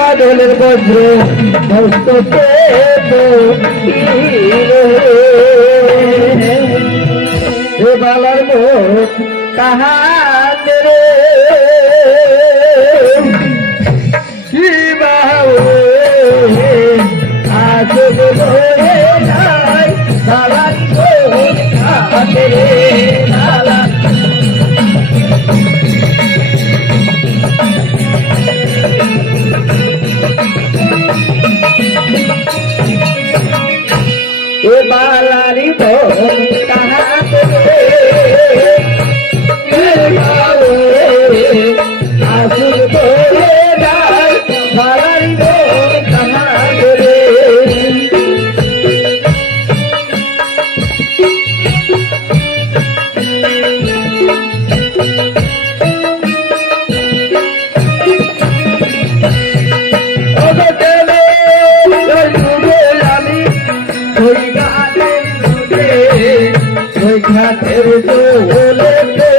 বাদলের বজ্র মস্তকে বালার মুখ কাহাদের কি বাবু আসবে নাই বালার মুখ কাহাদের বালা এ বালারি বোন কাহাতে আসুর বলে যায় বালারি বোন কাহাতে ঘাটের দোলেতে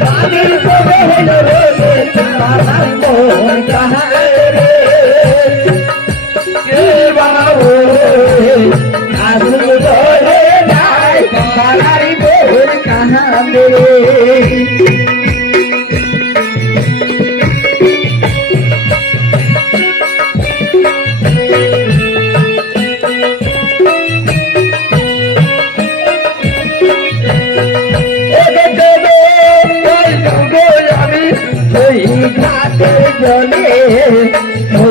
পানির সবে হলো রোলে বালার মন কাহারে কে বাবু আসুন বলে যায় বালার মন কাহারে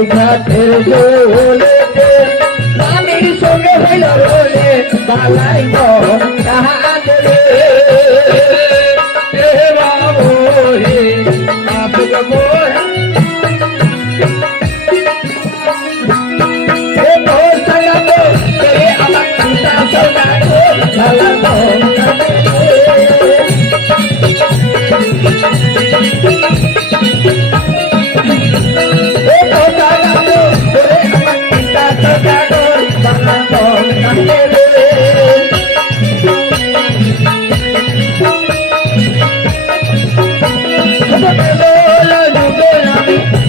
ঘাটের দোলেতে পানির সঙ্গে হইল রোলে বালাই মন কাহারে বাবু আমার চিন্তা বালার মন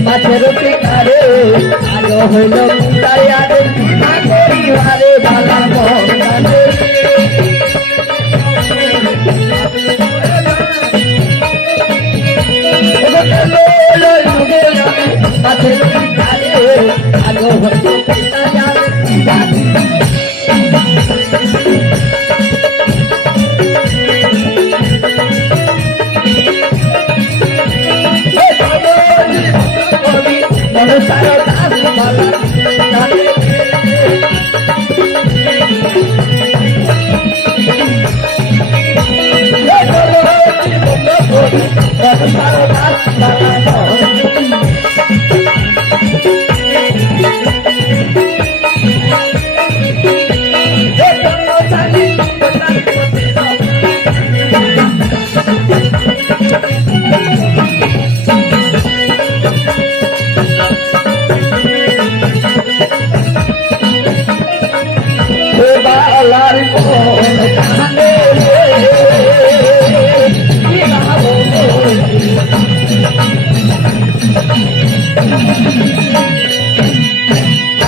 মাছের পিকারে আলো হইল মুন্ডারে পরিবারে বালা মনে মাছের পিকারে আলো হইল বালার